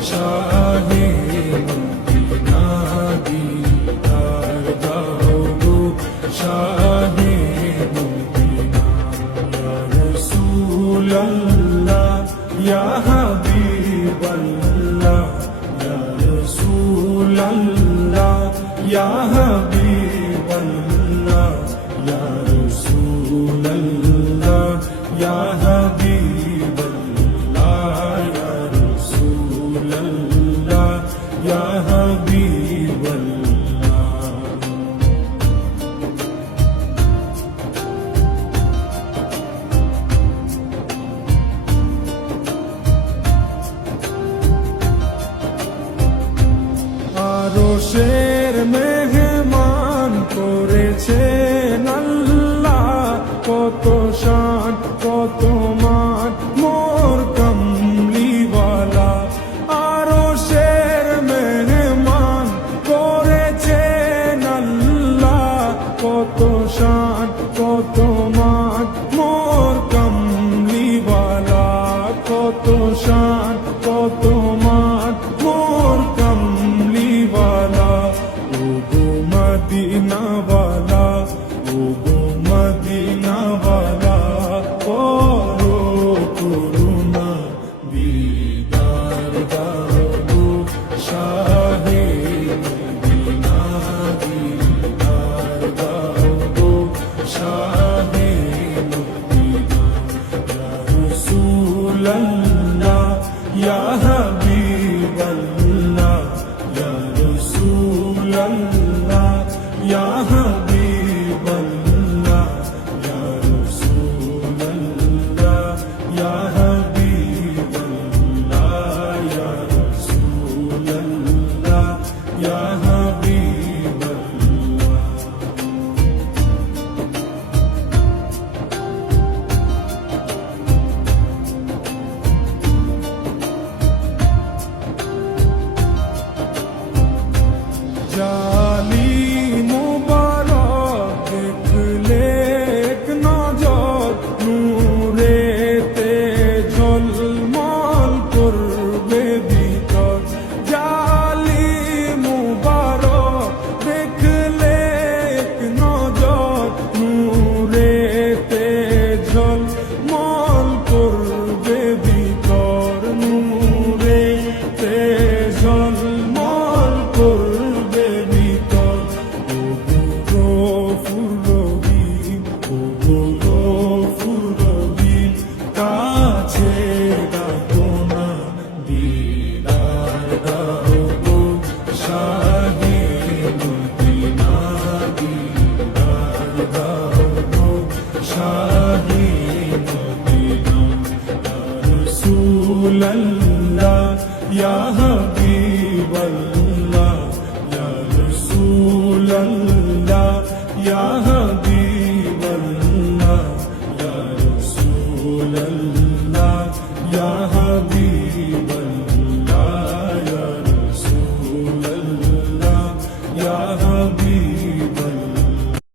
শাহে Medina দিদার দাও গো শাহে Medina ইয়া রাসূলাল্লাহ ইয়া হাবিবাল্লাহ ইয়া রাসূলাল্লাহ ইয়া হাবিবাল্লাহ ইয়া রাসূলাল্লাহ ইয়া হাবিবাল্লাহ ইয়া রাসূলাল্লাহ ইয়া হাবিবাল্লাহ আরশের মেহমান করেছেন আল্লাহ কত শান কত মান মোর কামলিওয়ালা আরশের মেহমান করেছেন আল্লাহ কত শান কত মান মোর কামলিওয়ালা কত শান কত মান মোর কামলিওয়ালা ও গো মদিনাওয়ালা ও গো মদিনাওয়ালা করো করুণা দিদার দাও গো শাহে মদিনা দিদার দাও গো শাহে মদিনা ইয়া রাসূলাল্লাহ ইয়া হাবিবাল্লাহ ইয়া রাসূলাল্লাহ ইয়া হাবিবাল্লাহ ইয়া রাসূলাল্লাহ ইয়া হাবিবাল্লাহ ইয়া রাসূলাল্লাহ ইয়া হাবিবাল্লাহ জালি মুবারক দেখলে এক নজর নূরেতে ঝলমল করবে ভিতর জালি মুবারক দেখলে এক নজর নূরেতে ঝলমল করবে ভিতর নূরেতে ঝলমল করবে ভিতর ও গো ফুরবীন ও গো ফুরবীন কাছে ডাকো না দিদার দাও গো শাহে মদিনা দিদার দাও গো শাহে